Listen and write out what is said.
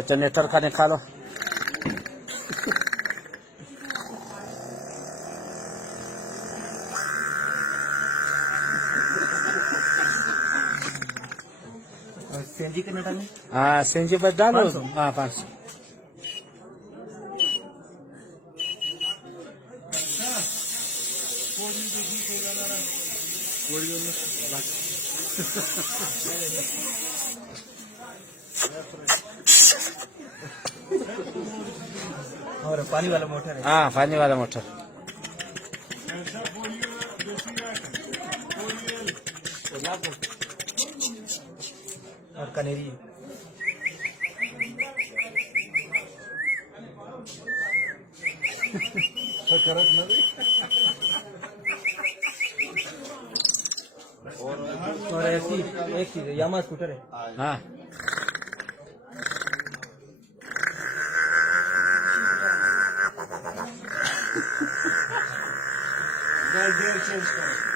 जनरेटर का निकालो। सीएनजी कितना डालें? हाँ सीएनजी पर डालो। हाँ 500। और पानी वाला मोटर है। हाँ पानी वाला मोटर। और कनेरी और ऐसी एक चीज है, यामा स्कूटर है। हाँ गेयर चेंज करो।